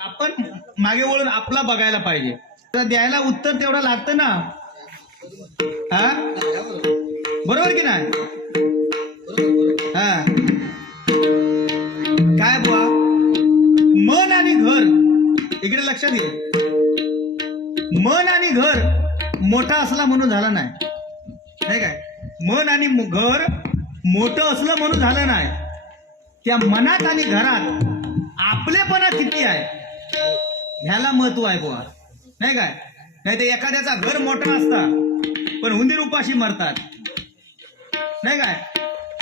आपण मागे वळून आपला बघायला पाहिजे. तर द्यायला उत्तर तेवढं लागतं ना. हा? बरोबर की नाही? हा. काय बुवा? मन आणि घर. इकडे लक्षात घे. मन आणि घर मोठा असला म्हणून झाला नाही. नाही काय? मन आणि घर मोठं असलं म्हणून झालं नाही. त्या मनात आणि घरात आपलेपणा किती आहे? ह्याला महत्त्व आहे बुवा. नाही काय? नाही तर एखाद्याचा घर मोठा असता पण हुंदीर उपाशी मरतात. नाही काय?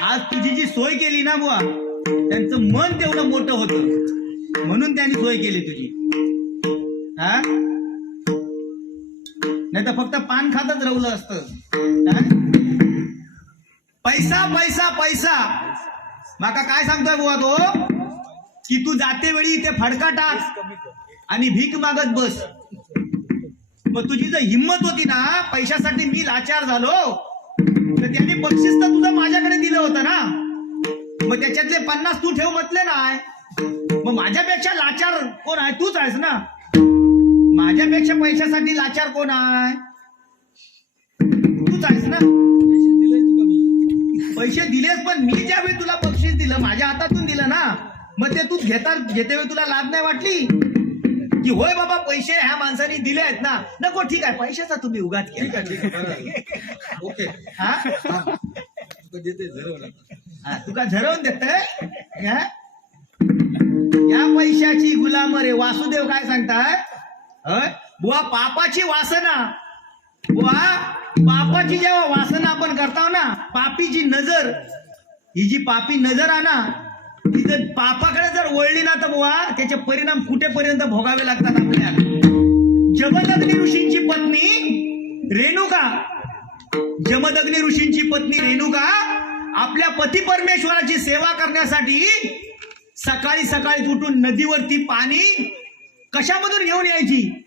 आज तुझी जी सोय केली ना बुवा त्यांचं मन तेवढं मोठं होतं. म्हणून त्यांनी सोय केली तुझी. हा? नाही तर फक्त पान खातच राहिलं असत. पैसा पैसा पैसा. माका काय सांगतोय बुवा तो? की तू जाते वेळी इथे फडका टाक आणि भीक मागत बस. मग तुझी जर हिंमत होती ना पैशासाठी मी लाचार झालो तर त्यांनी बक्षीस तर तुझं माझ्याकडे दिलं होतं ना. मग त्याच्यातले पन्नास तू ठेव म्हटले नाही मग माझ्यापेक्षा लाचार कोण आहे? तूच आहेस ना. माझ्यापेक्षा पैशासाठी लाचार कोण आहे? तूच आहेस ना. पैसे दिलेस पण मी ज्यावेळी तुला बक्षीस दिलं माझ्या हातातून दिलं ना. मग ते तू घेता घेतेवेळी तुला लाज नाही वाटली? की होय बाबा पैसे ह्या माणसाने दिले आहेत ना. नको ठीक आहे पैशाचा तुम्ही उगाच ओके. हा? देते झरवला हा, तुका झरवून देत? या पैशाची गुलाम रे वासुदेव काय सांगताय? होय? बुवा पापाची वासना. बुवा पापाची जेव्हा वासना आपण करताव ना पापीची नजर ही जी पापी नजर ना ती जर पापाकडे जर वळली ना तर बुवा त्याचे परिणाम कुठेपर्यंत भोगावे लागतात आपल्या जमदग्नी ऋषींची पत्नी रेणुका. जमदग्नी ऋषींची पत्नी रेणुका आपल्या पती परमेश्वराची सेवा करण्यासाठी सकाळी सकाळी उठून नदीवरती पाणी कशामधून घेऊन यायची?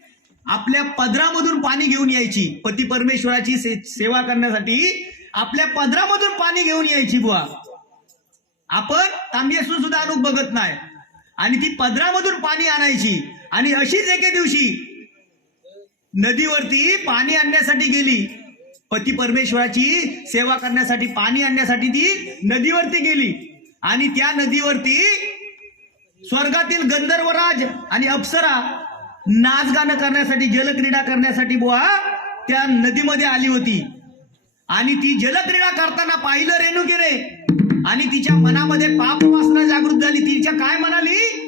आपल्या पदरामधून पाणी घेऊन यायची. पती परमेश्वराची से- सेवा करण्यासाठी आपल्या पदरामधून पाणी घेऊन यायची बुवा. आपण तांबी असून सुद्धा अनुक बघत नाही. आणि ती पदरामधून पाणी आणायची. आणि अशीच एके दिवशी नदीवरती पाणी आणण्यासाठी गेली. पती परमेश्वराची सेवा करण्यासाठी पाणी आणण्यासाठी ती नदीवरती गेली. आणि त्या नदीवरती स्वर्गातील गंधर्वराज आणि अप्सरा नाच गाणं करण्यासाठी जलक्रीडा करण्यासाठी बुवा त्या नदीमध्ये आली होती. आणि ती जलक्रीडा करताना पाहिलं रेणुकीने आणि तिच्या मनामध्ये पाप वासना जागृत झाली. तिच्या काय म्हणाली?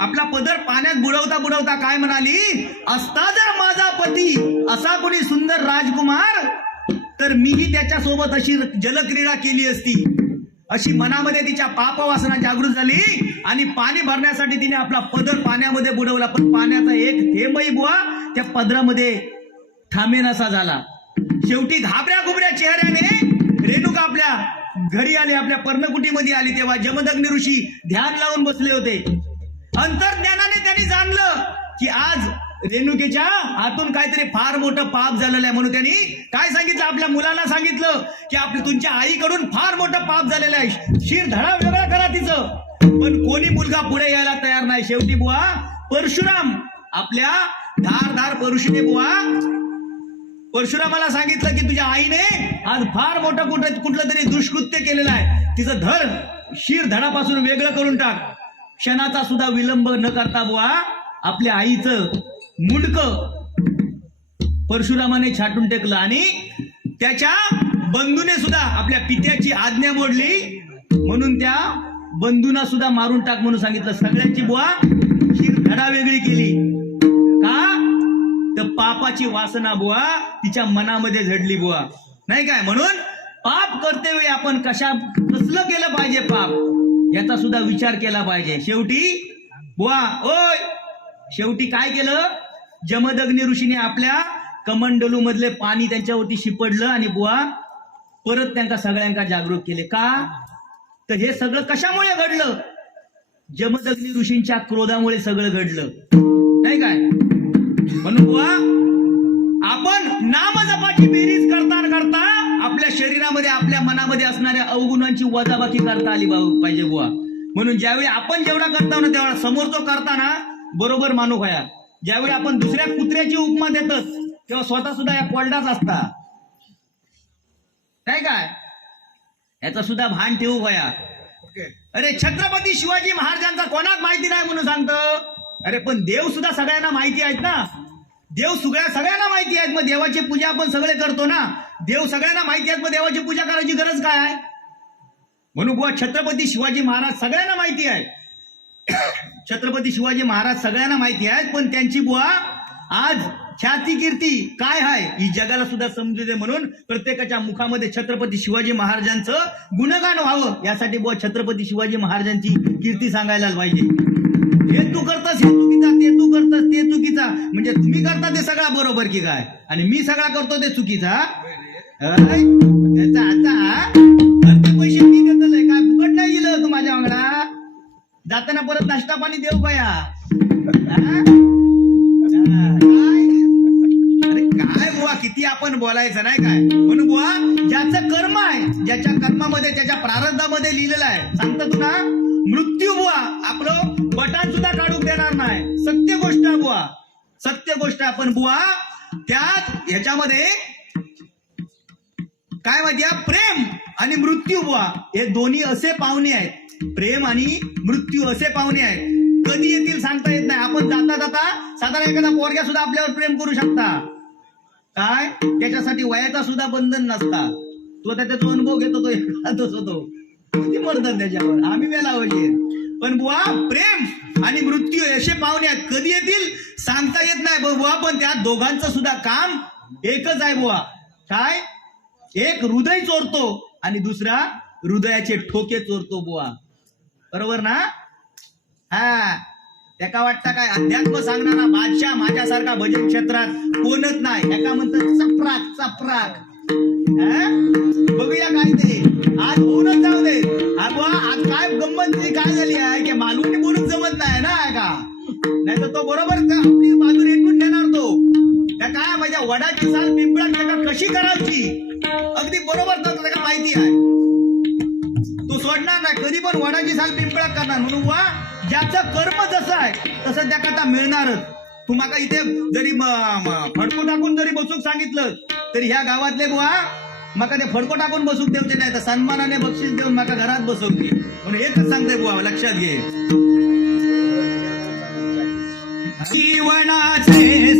आपला पदर पाण्यात बुडवता बुडवता काय म्हणाली? असता जर माझा पती असा कोणी सुंदर राजकुमार तर मीही त्याच्यासोबत अशी जलक्रीडा केली असती. अशी मनामध्ये तिच्या पाप वासना जागृत झाली आणि पाणी भरण्यासाठी तिने आपला पदर पाण्यामध्ये बुडवला. पण पाण्याचा एक थेंबही बुवा त्या पदरामध्ये थांबेनासा झाला. शेवटी घाबऱ्या घुबऱ्या चेहऱ्याने रेणुका आपल्या घरी आली आपल्या पर्णकुटीमध्ये आली तेव्हा जमदग्नी ऋषी ध्यान लावून बसले होते. अंतर्ज्ञानाने त्यांनी जाणलं की आज रेणुकेच्या हातून काहीतरी फार मोठं पाप झालेलं आहे म्हणून त्यांनी काय सांगितलं? आपल्या मुलाला सांगितलं की आपल्या तुमच्या आईकडून फार मोठं पाप झालेलं आहे. शिर धडा वेगळा करा तिचं. पण कोणी मुलगा पुढे यायला तयार नाही. शेवटी बुवा परशुराम आपल्या धारधार परशुने बुवा परशुरामाला सांगितलं की तुझ्या आईने आज फार मोठं कुठं कुठलं तरी दुष्कृत्य केलेलं आहे. तिचं धर शिर धडापासून वेगळं करून टाक. क्षणाचा सुद्धा विलंब न करता बुवा आपल्या आईचं मुंडक परशुरामाने छाटून टेकलं आणि त्याच्या बंधूने सुद्धा आपल्या पित्याची आज्ञा मोडली. म्हणून त्या बंधूना सुद्धा मारून टाक म्हणून सांगितलं. सगळ्यांची बुवा शिर धडा वेगळी केली. पापाची वासना बुवा तिच्या मनामध्ये झडली बुवा. नाही काय? म्हणून पाप करते वेळी आपण कशा कसलं केलं पाहिजे पाप? याचा सुद्धा विचार केला पाहिजे. शेवटी बुवा ओय! शेवटी काय केलं? जमदग्नी ऋषीने आपल्या कमंडलू मधले पाणी त्यांच्यावरती शिपडलं आणि बुवा परत त्यांना सगळ्यांना जागरूक केले. का? तर हे सगळं कशामुळे घडलं? जमदग्नी ऋषींच्या क्रोधामुळे सगळं घडलं. नाही काय? म्हणून बुवा आपण नामजपाची बेरीज करता करता आपल्या शरीरामध्ये आपल्या मनामध्ये असणाऱ्या अवगुणांची वजाबाकी करता आली पाहिजे बुवा. म्हणून ज्यावेळी आपण जेवढा करता ना तेवढा समोर तो करताना बरोबर मानू खया ज्यावेळी आपण दुसऱ्या कुत्र्याची उपमा देतात तेव्हा स्वतः सुद्धा या कोल्डाच असता. काय काय? याचं सुद्धा भान ठेवू भया. अरे छत्रपती शिवाजी महाराजांचा कोणाक माहिती नाही म्हणून सांगतं? अरे पण देव सुद्धा सगळ्यांना माहिती आहेत ना. देव सगळ्या सगळ्यांना माहिती आहेत. मग देवाची पूजा आपण सगळे करतो ना. देव सगळ्यांना माहिती आहेत. मग देवाची पूजा करायची गरज काय आहे? म्हणून बुवा छत्रपती शिवाजी महाराज सगळ्यांना माहिती आहे. छत्रपती शिवाजी महाराज सगळ्यांना माहिती आहेत. पण त्यांची बुवा आज ख्याती कीर्ती काय आहे? ही जगाला सुद्धा समजू दे म्हणून प्रत्येकाच्या मुखामध्ये छत्रपती शिवाजी महाराजांचं गुणगान व्हावं. यासाठी बुवा छत्रपती शिवाजी महाराजांची कीर्ती सांगायला पाहिजे. हे तू करतास हे चुकीचा ते तू करतास ते चुकीचा म्हणजे तुम्ही करता ते सगळा बरोबर की काय? आणि मी सगळा करतो ते चुकीचा त्याचा आता पैसे मी देतलंय काय फुकट नाही दिलं तू माझ्या वांगडा जाताना परत नाश्ता पाणी देऊ का या? काय? अरे काय बुवा किती आपण बोलायचं नाही काय? म्हणून बुवा ज्याचं कर्म आहे ज्याच्या कर्मामध्ये त्याच्या प्रारब्धामध्ये लिहिलेलं आहे सांगतस ना मृत्यू बुवा. आपलं बटन सुद्धा काढूक देणार नाही. सत्य गोष्ट आहे बुवा. सत्य गोष्ट आहे. आपण बुवा त्यात ह्याच्यामध्ये काय माहिती प्रेम आणि मृत्यू बुवा. हे दोन्ही असे पाहुणे आहेत. प्रेम आणि मृत्यू असे पाहुणे आहेत. कधी येतील सांगता येत नाही. आपण जाता जाता साधारण एखादा पोरग्या सुद्धा आपल्यावर प्रेम करू शकता. काय? त्याच्यासाठी वयाचा सुद्धा बंधन नसता. तो आता त्याचा अनुभव घेतो तो एखादाच होतो किती मर्दन त्याच्यावर. आम्ही वेळा पण बुवा प्रेम आणि मृत्यू असे पाहुणे कधी येतील? सांगता येत नाही. बुवा पण त्या दोघांचं सुद्धा काम एकच आहे बुवा. काय? एक हृदय चोरतो आणि दुसरा हृदयाचे ठोके चोरतो बुवा. बरोबर ना? हा. त्याका वाटतं काय? अध्यात्म सांगणारा बादशाह माझ्यासारखा भजन क्षेत्रात कोणच नाही. एका म्हणतात चपराक चपराक. बघूया काय ते. आज होऊनच जाऊ दे. आज काय गंमत काय झाली आहे? की मालवणी बोलून जमत नाही ना का? नाही तर तो बरोबर आपली बाजू रेटून देणार तो. त्या काय माझ्या वडाची साल पिंपळा कशी करायची? अगदी बरोबर तर त्याला माहिती आहे. तू सोडणार नाही कधी पण वडाची साल पिंपळा करणार. म्हणून वा ज्याचं कर्म जसं आहे तसं त्या कथा मिळणारच. तुम्हाला इथे जरी फडको टाकून जरी बसूक सांगितलं तरी ह्या गावातले बुवा माका ते फडको टाकून बसूक देवते नाही तर सन्मानाने बक्षीस देऊन माका घरात बसवते म्हणून एकच सांगते बुवा लक्षात घे. जीवनाचे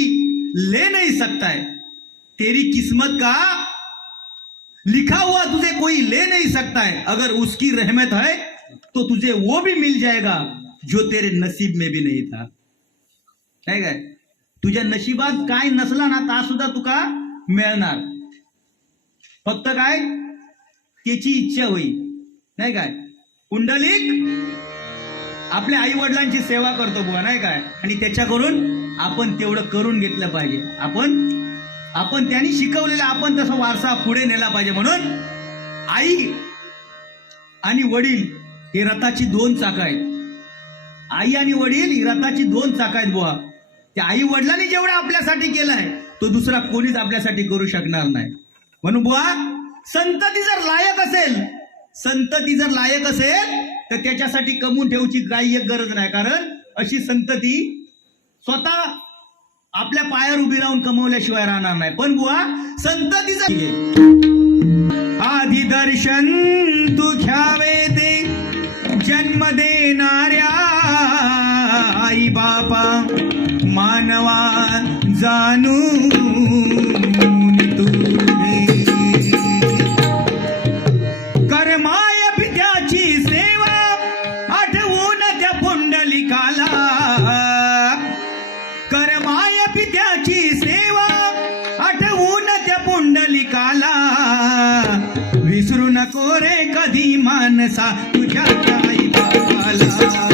कोई ले नहीं सकता है। तेरी किस्मत का लिखा हुआ तुझे कोई ले नहीं सकता है। अगर उसकी रहमत है तो तुझे वो भी मिल जाएगा जो तेरे नसीब में भी नहीं था। काय काय तुझ्या नशिबात काय नसला ना ता सुद्धा तुका मिळणार। फक्त काय? त्याची इच्छा होईल नाही काय? कुंडलिक आपल्या आई वडिलांची सेवा करतो बुवा नाही काय? आणि त्याच्याकडून आपण तेवढं करून घेतलं पाहिजे. आपण आपण त्यांनी शिकवलेला आपण तसा वारसा पुढे नेला पाहिजे म्हणून आई आणि वडील हे रथाची दोन चाक आहेत. आई आणि वडील ही रथाची दोन चाक आहेत बुवा. त्या आई वडिलांनी जेवढं आपल्यासाठी केलाय तो दुसरा कोणीच आपल्यासाठी करू शकणार नाही. म्हणून बुवा संतती जर लायक असेल संतती जर लायक असेल तर त्याच्यासाठी कमवून ठेवची काही एक गरज नाही. कारण अशी संतती स्वतः आपल्या पायावर उभी राहून कमवल्याशिवाय राहणार नाही. पण बुवा संततीचा आधी दर्शन तू घ्या अभिमानसा तुझ्या आई बाबाला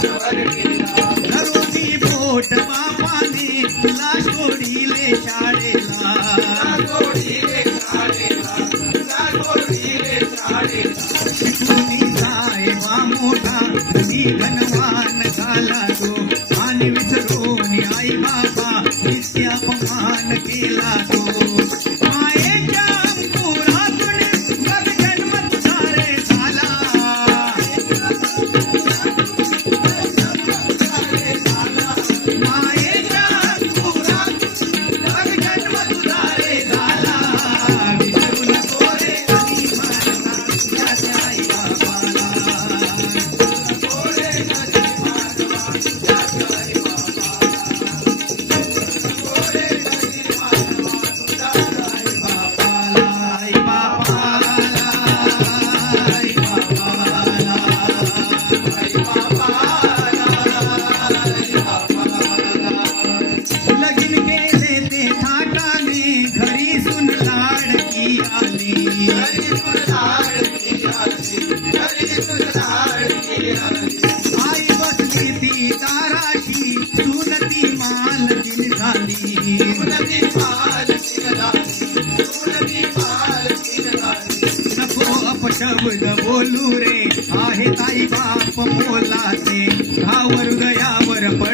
Thank you.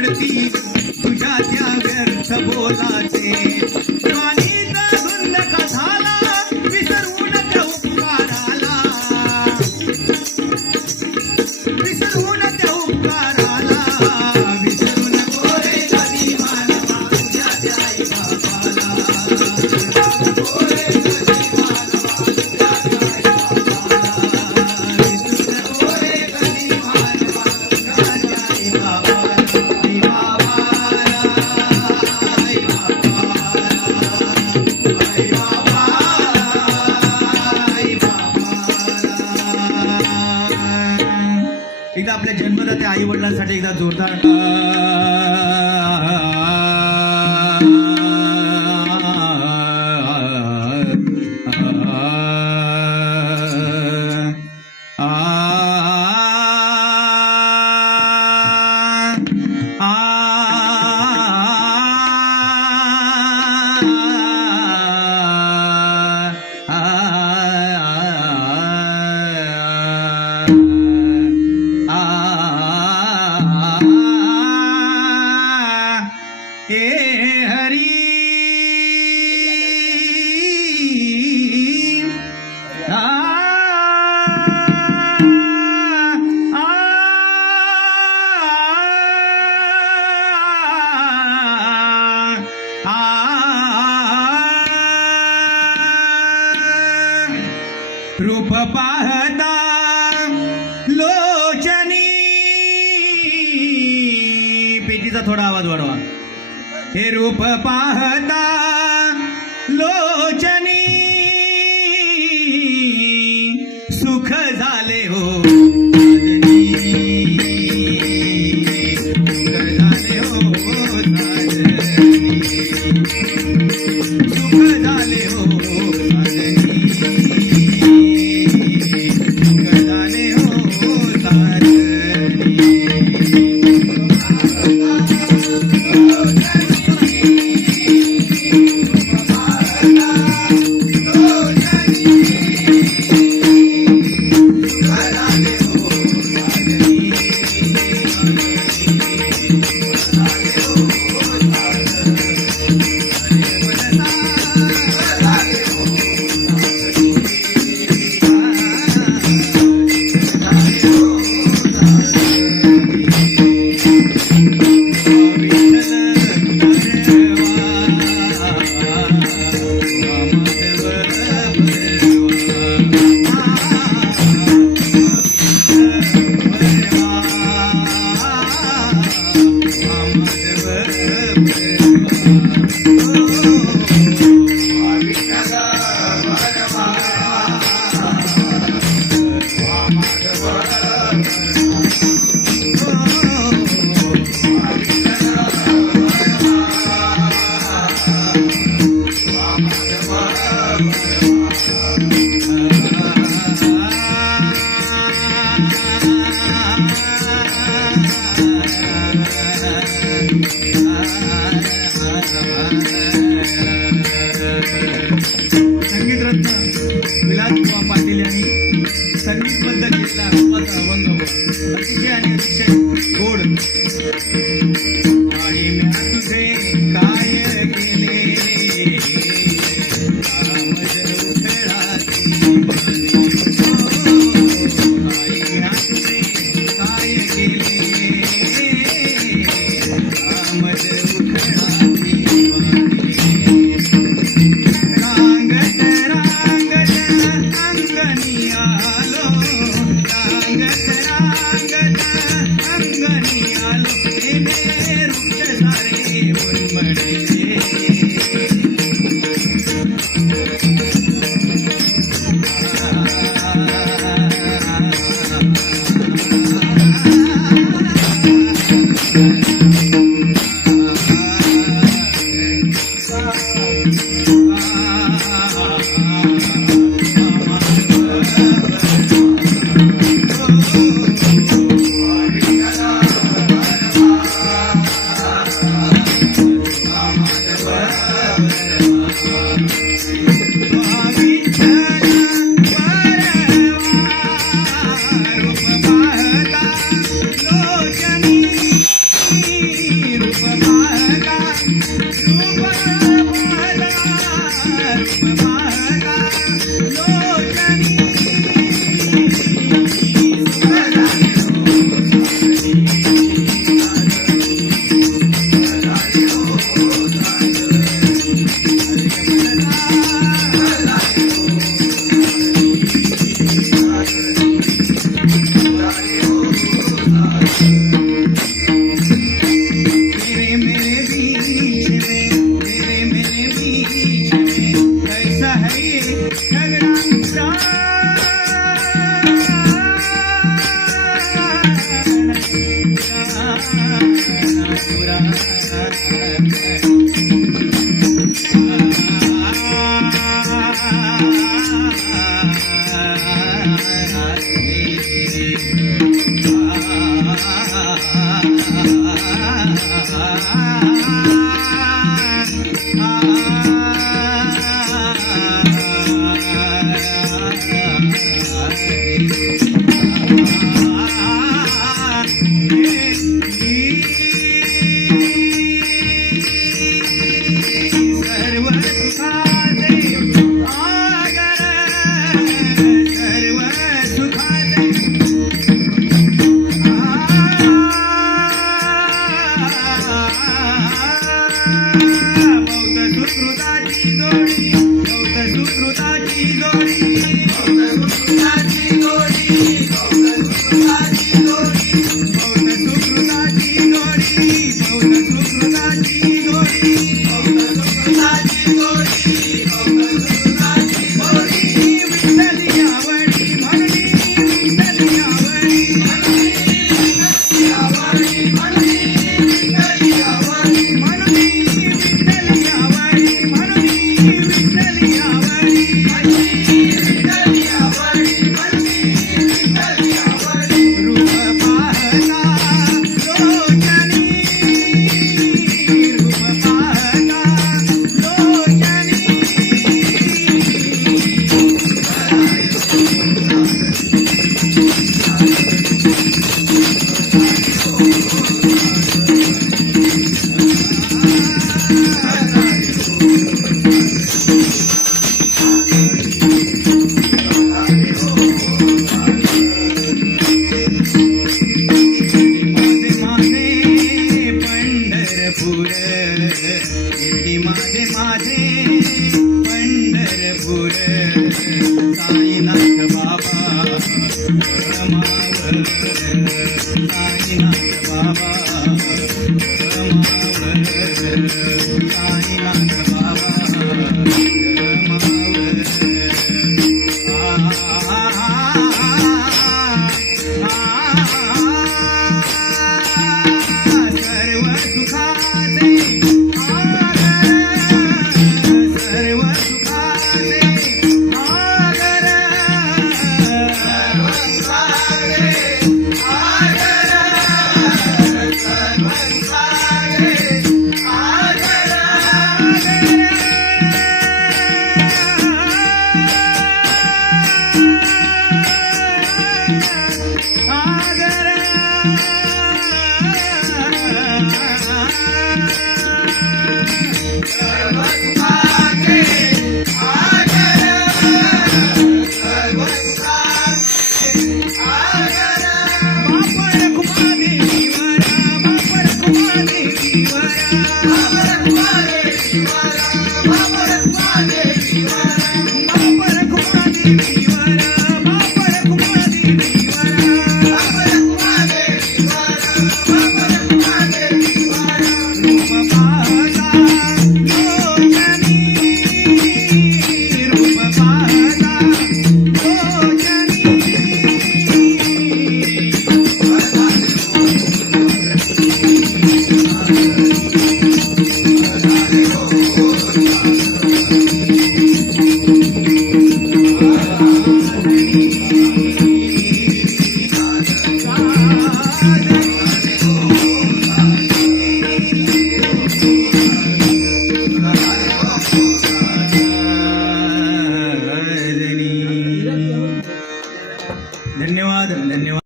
पडतील तुझ्या त्या व्यर्थ बोलाचे रूप पाहता लोचनी. पेटीचा थोडा आवाज वाढवा. हे रूप पाहता